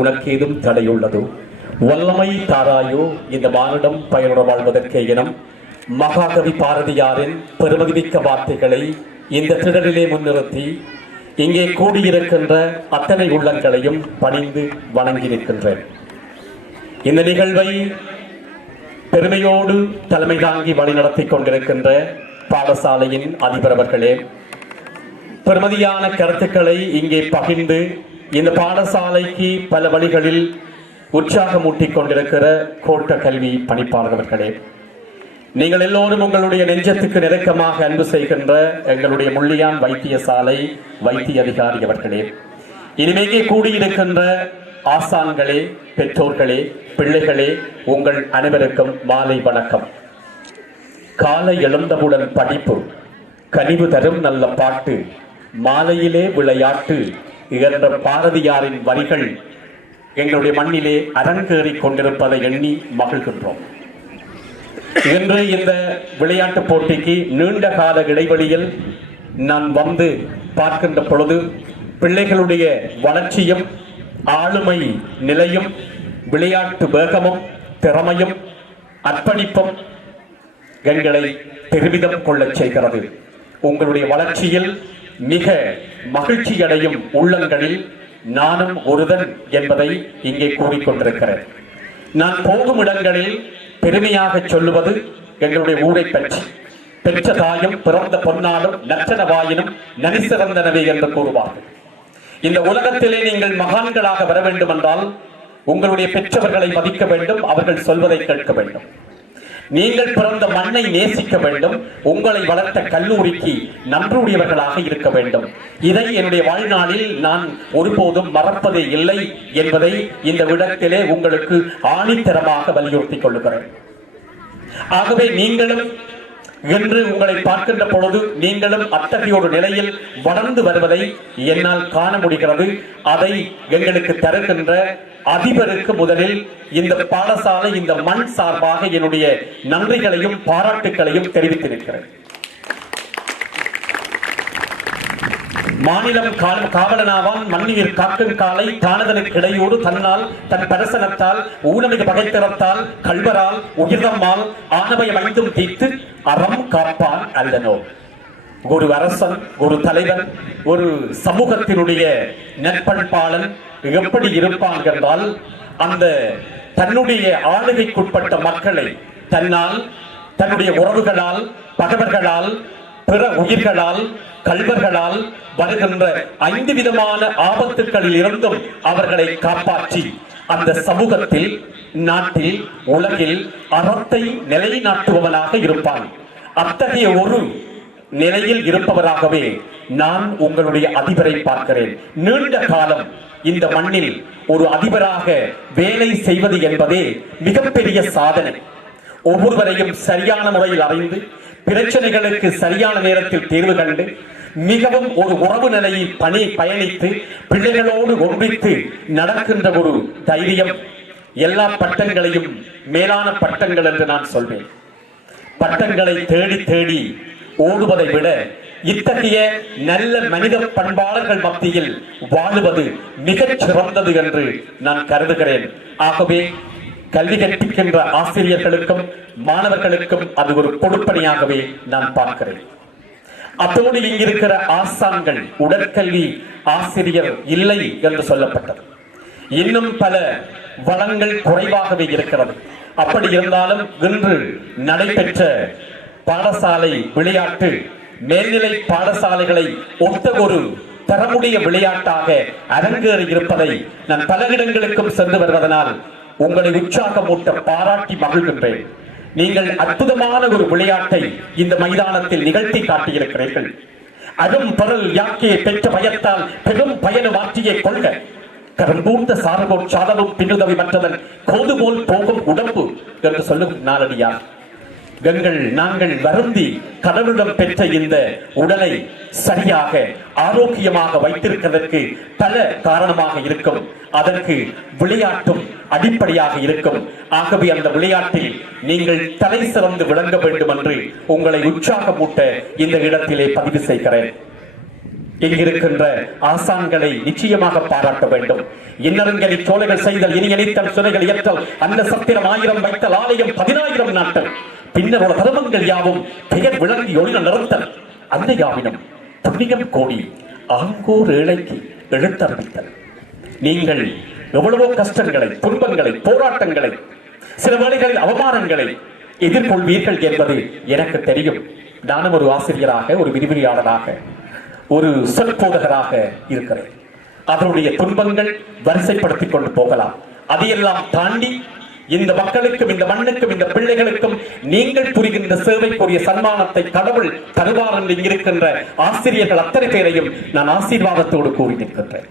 உனக்கு ஏதும் தடையுள்ளதோ? வல்லமை தாராயோ இந்த மானிடம் பயனுற வாழ்வதற்கே எனும் மகாகவி பாரதியாரின் பெருமதிமிக்க வார்த்தைகளை இந்த திடலிலே முன்னிறுத்தி இங்கே கூடியிருக்கின்ற அத்தனை உள்ளங்களையும் பணிந்து வணங்கி நிற்கின்றேன். இந்த நிகழ்வை பெருமையோடு தலைமை தாங்கி வழிநடத்தி கொண்டிருக்கின்ற பாடசாலையின் அதிபர் அவர்களே, பெருமதியான கருத்துக்களை இங்கே பகிர்ந்து இந்த பாடசாலைக்கு பல வழிகளில் உற்சாகமூட்டிக் கொண்டிருக்கிற கோட்ட கல்வி பணிப்பாளர்களே, நீங்கள் எல்லோரும் உங்களுடைய நெஞ்சத்துக்கு நெருக்கமாக அன்பு செய்கின்ற எங்களுடைய முள்ளியான் வைத்தியசாலை வைத்திய அதிகாரி அவர்களே, இனிமேலே கூடியிருக்கின்ற ஆசான்களே, பெற்றோர்களே, பிள்ளைகளே, உங்கள் அனைவருக்கும் மாலை வணக்கம். காலை எழுந்தவுடன் படிப்பு, கனிவு தரும் நல்ல பாட்டு, மாலையிலே விளையாட்டு என்ற பாரதியாரின் வரிகள் எங்களுடைய மண்ணிலே அரங்கேறிக் கொண்டிருப்பதை எண்ணி மகிழ்கின்றோம். இன்று இந்த விளையாட்டு போட்டிக்கு நீண்ட கால இடைவெளியில் நான் வந்து பார்க்கின்ற பொழுது பிள்ளைகளுடைய வளர்ச்சியும் ஆளுமை நிலையும் விளையாட்டு வேகமும் திறமையும் அர்ப்பணிப்பும் எங்களை பெருமிதம் கொள்ளச் செய்கிறது. உங்களுடைய வளர்ச்சியில் மிக மகிழ்ச்சி அடையும் உள்ளங்களில் நானும் ஒருவன் என்பதை இங்கே கூறிக்கொண்டிருக்கிறேன். நான் போகும் இடங்களில் பெருமையாக சொல்லுவது எங்களுடைய ஊரை பற்றி. பெற்ற தாயும் பிறந்த பொன்னாலும் நற்றனவாயினும் நனி சிறந்தனவே என்று கூறுவார்கள். இந்த உலகத்திலே நீங்கள் மகான்களாக வர வேண்டும் என்றால் உங்களுடைய பெற்றவர்களை மதிக்க வேண்டும், அவர்கள் சொல்வதை கேட்க வேண்டும். நீங்கள் பிறந்த மண்ணை நேசிக்க வேண்டும், உங்களை வளர்த்த கல்லூரிக்கு நன்றியுடையவர்களாக இருக்க வேண்டும். இதை என்னுடைய வாழ்நாளில் நான் ஒருபோதும் மறப்பதே இல்லை என்பதை இந்த விடத்திலே உங்களுக்கு ஆணித்தரமாக வலியுறுத்திக் கொள்ளுகிறேன். ஆகவே நீங்களும் என்று உங்களை பார்க்கின்ற பொழுது நீங்களும் அத்தகைய ஒரு நிலையில் வளர்ந்து வருவதை என்னால் காண முடிகிறது. அதை எங்களுக்கு தருகின்ற அதிபருக்கு முதலில் இந்த பாடசாலை இந்த மண் சார்பாக என்னுடைய நன்றிகளையும் பாராட்டுகளையும் தெரிவித்திருக்கிறேன். மாநிலம் காவலனாவான் மண்ணில் காக்கும் காலை தானதனுக்கு இடையோடு தன்னால் தன் பரசனத்தால் ஊனமிகு பகைத்திறத்தால் கல்வரால் உயிர்தம்மால் ஆனவயம் ஐந்தும் தீர்த்து அறம் காப்பான் அல்லனோ. ஒரு அரசன், ஒரு தலைவன், ஒரு சமூகத்தினுடைய நற்பண்பாளன் எப்படி இருப்பான் என்றால் அந்த தன்னுடைய ஆளுகைக்குட்பட்ட மக்களை தன்னால் தன்னுடைய உறவுகளால் பகைவர்களால் பிற உயிர்களால் கல்வர்களால் வருகின்ற 5 விதமான ஆபத்துக்களில் இருந்தும் அவர்களை காப்பாற்றி அந்த சமூகத்தில் நாட்டில் உலகில் அறத்தை நிலைநாட்டுபவனாக இருப்பான். அத்தகைய ஒரு நிலையில் இருப்பவராகவே நான் உங்களுடைய அதிபரை பார்க்கிறேன். நீண்ட காலம் இந்த மண்ணில் ஒரு அதிபராக வேலை செய்வது என்பதே மிகப்பெரிய சாதனை. ஒவ்வொருவரையும் சரியான முறையில் அறிந்து பிரச்சனைகளுக்கு சரியான நேரத்தில் தீர்வு கண்டு மிகவும் ஒரு உறவு நிலையில் பயணித்து பிள்ளைகளோடு ஒன்றித்து நடக்கின்ற ஒரு தைரியம் எல்லா பட்டங்களையும் மேலான பட்டங்கள் என்று நான் சொல்வேன். பட்டங்களை தேடி தேடி ஓடுவதை விட இத்தகைய நல்ல மனித பண்பாளர்கள் மத்தியில் வாழுவது மிகச் சிறந்தது என்று நான் கருதுகிறேன். ஆகவே கல்வி கற்பிக்கின்ற ஆசிரியர்களுக்கும் மாணவர்களுக்கும் அது ஒரு பொறுப்பணியாகவே நான் பார்க்கிறேன். அத்தோடு இங்கிருக்கிற ஆசான்கள் உடற்கல்வி ஆசிரியர் இல்லை என்று சொல்லப்பட்டது. இன்னும் பல வளங்கள் குறைவாகவே இருக்கிறது. அப்படி இருந்தாலும் இன்று நடைபெற்ற பாடசாலை விளையாட்டு மேல்நிலை பாடசாலைகளை ஒத்த ஒரு தரமுடைய விளையாட்டாக அரங்கேறி இருப்பதை நான் பல இடங்களுக்கும் சென்று வருவதனால் உங்களை உற்சாகமூட்ட பாராட்டி மகிழ்கின்றேன். நீங்கள் அற்புதமான ஒரு விளையாட்டை இந்த மைதானத்தில் நிகழ்த்தி காட்டியிருக்கிறீர்கள். அரும் பரல் யாக்கையை பெற்ற பயத்தால் பெரும் பயண மாற்றியை கொள்க கரும்பூர்ந்த சாரபோல் சாதமும் பின்னுதவி மற்றவன் கோது போல் போகும் உடம்பு என்று சொல்லும் நாளடியார். நாங்கள் வருந்தி கடவுளிடம் பெற்ற இந்த உடலை சரியாக ஆரோக்கியமாக வைத்திருப்பதற்கு பல காரணமாக இருக்கும். அதற்கு விளையாட்டும் அடிப்படையாக இருக்கும். ஆகவே அந்த விளையாட்டில் நீங்கள் தலை சிறந்து விளங்க வேண்டும் என்று உங்களை உற்சாகமூட்ட இந்த இடத்திலே பதிவு செய்கிறேன். இங்கிருக்கின்ற ஆசான்களை நிச்சயமாக பாராட்ட வேண்டும். இன்னருங்கலி சோலைகள் செய்தல், இனி இணைத்தல், சுனைகள் இயற்றல், அந்த சத்திரம் 1000 வைத்தல், ஆலயம் 10000 நாட்டல், பின்னர் உள்ள தர்மங்கள் யாவும் பெயர் விளங்கி ஒளிர நிறுத்தல், அன்னையாவினும் புண்ணியம் கோடி ஆங்கோர் ஏழைக்கு எழுத்தறிவித்தல். நீங்கள் எவ்வளவோ கஷ்டங்களை, துன்பங்களை, போராட்டங்களை, சில வேளைகளில் அவமானங்களை எதிர்கொள்வீர்கள் என்பது எனக்கு தெரியும். நானும் ஒரு ஆசிரியராக, ஒரு விரிவுரையாளராக, ஒரு சொற்போதகராக இருக்கிறேன். அதனுடைய துன்பங்கள் வரிசைப்படுத்திக் கொண்டு போகலாம். அதையெல்லாம் தாண்டி இந்த மக்களுக்கும், இந்த மண்ணுக்கும், இந்த பிள்ளைகளுக்கும் நீங்கள் புரிகின்ற சேவைக்குரிய சன்மானத்தை கடவுள் தருவார் என்று இருக்கின்ற ஆசிரியர்கள் அத்தனை பேரையும் நான் ஆசீர்வாதத்தோடு கூறி நிற்கின்றேன்.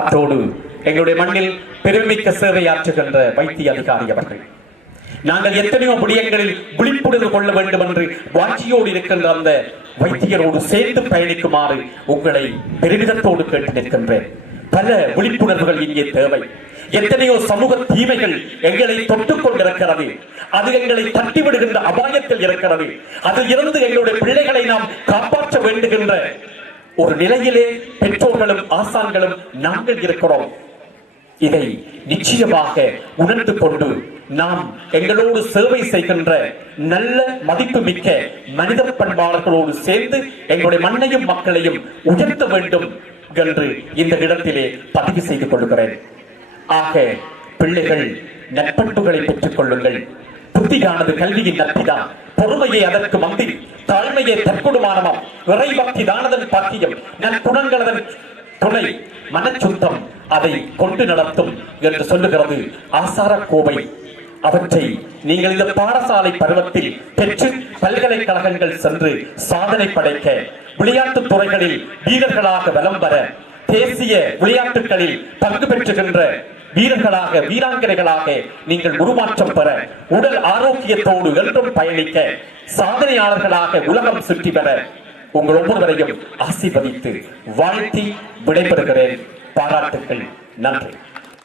அத்தோடு எங்களுடைய மண்ணில் பெருமிக்க சேவை ஆற்றுகின்ற வைத்திய அதிகாரி அவர்கள், நாங்கள் எத்தனையோ விடயங்களில் விழிப்புணர்வு கொள்ள வேண்டும் என்று வாட்சியோடு இருக்கின்ற அந்த வைத்தியரோடு சேர்ந்து பயணிக்குமாறு உங்களை பெருமிதத்தோடு கேட்டு நிற்கின்றேன். பல விழிப்புணர்வுகள் இங்கே தேவை. எத்தனையோ சமூக தீமைகள் எங்களை தொட்டுக் கொண்டிருக்கிறது. அது எங்களை தட்டிவிடுகின்ற அபாயத்தில் இருக்கிறது. அதில் இருந்து எங்களுடைய பிள்ளைகளை நாம் காப்பாற்ற வேண்டுகின்ற ஒரு நிலையிலே பெற்றோர்களும் ஆசான்களும் நாங்கள் இருக்கிறோம். இதை நிச்சயமாக உணர்ந்து கொண்டு நாம் எங்களோடு சேவை செய்கின்ற நல்ல மதிப்பு மிக்க மனித பண்பாளர்களோடு சேர்ந்து எங்களுடைய மண்ணையும் மக்களையும் உயர்த்த வேண்டும் என்று இந்த இடத்திலே பதிவு செய்து கொள்கிறேன். ஆக பிள்ளைகள் நற்பண்புகளை பெற்றுக் கொள்ளுங்கள். புத்தியானது கல்வியின் நத்திதான், பொறுமையை அதற்கு மந்திரி, தாழ்மையை தற்கொடுமானமாம், இறைபக்தி தானதன் பாக்கியம், நற்குணங்களதன் துணை, மனச்சுத்தம் அதை கொண்டு நடத்தும் என்று சொல்லுகிறது ஆசார கோவை. அவற்றை நீங்கள் இந்த பாடசாலை பருவத்தில் பெற்று பல்கலைக்கழகங்கள் சென்று சாதனை படைக்க, விளையாட்டுத் துறைகளில் வீரர்களாக வலம் வர, தேசிய விளையாட்டுகளில் பங்கு பெற்றுகின்ற வீரர்களாக, வீராங்கனைகளாக நீங்கள் உருமாற்றம் பெற, உடல் ஆரோக்கியத்தோடு என்றும் பயணிக்க, சாதனையாளர்களாக உலகம் சுற்றி வர உங்கள் ஒவ்வொருவரையும் ஆசீர்வதித்து வாழ்த்தி விடைபெறுகிறேன். பாராட்டுக்கள். நன்றி.